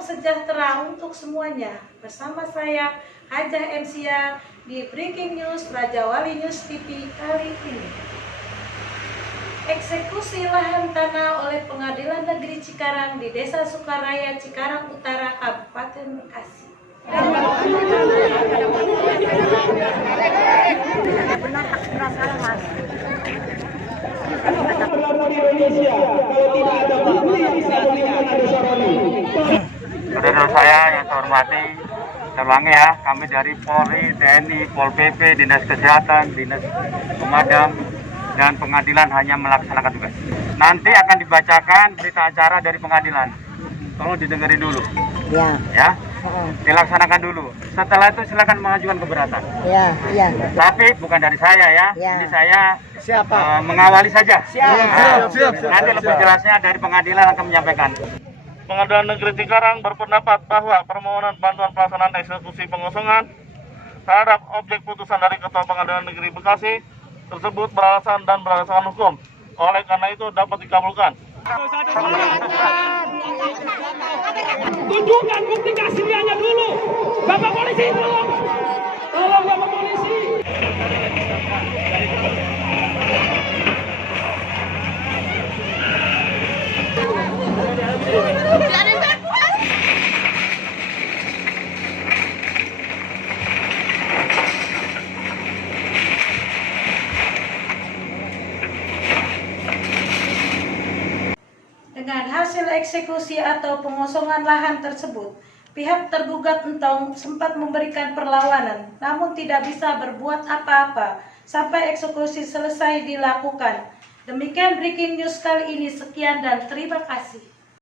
Salam sejahtera untuk semuanya. Bersama saya Hajah Emsia di Breaking News Raja Wali News TV kali ini. Eksekusi lahan tanah oleh Pengadilan Negeri Cikarang di Desa Sukaraya, Cikarang Utara, Kabupaten Bekasi. Saudara saya yang saya hormati, saya ulangi ya, kami dari Polri, TNI, Pol PP, Dinas Kesehatan, Dinas Pemadam, dan pengadilan hanya melaksanakan tugas. Nanti akan dibacakan berita acara dari pengadilan. Tolong didengarin dulu. Ya. Dilaksanakan dulu. Setelah itu silakan mengajukan keberatan. Iya. Tapi bukan dari saya ya. Ini saya mengawali saja. Siap. Nanti lebih jelasnya dari pengadilan akan menyampaikan. Pengadilan Negeri Cikarang berpendapat bahwa permohonan bantuan pelaksanaan eksekusi pengosongan terhadap objek putusan dari Ketua Pengadilan Negeri Bekasi tersebut beralasan dan berdasarkan hukum. Oleh karena itu dapat dikabulkan. Tunjukkan bukti keasliannya dulu. Bapak polisi, tolong Bapak polisi. Dengan hasil eksekusi atau pengosongan lahan tersebut, pihak tergugat Entong sempat memberikan perlawanan, namun tidak bisa berbuat apa-apa sampai eksekusi selesai dilakukan. Demikian Breaking News kali ini, sekian dan terima kasih.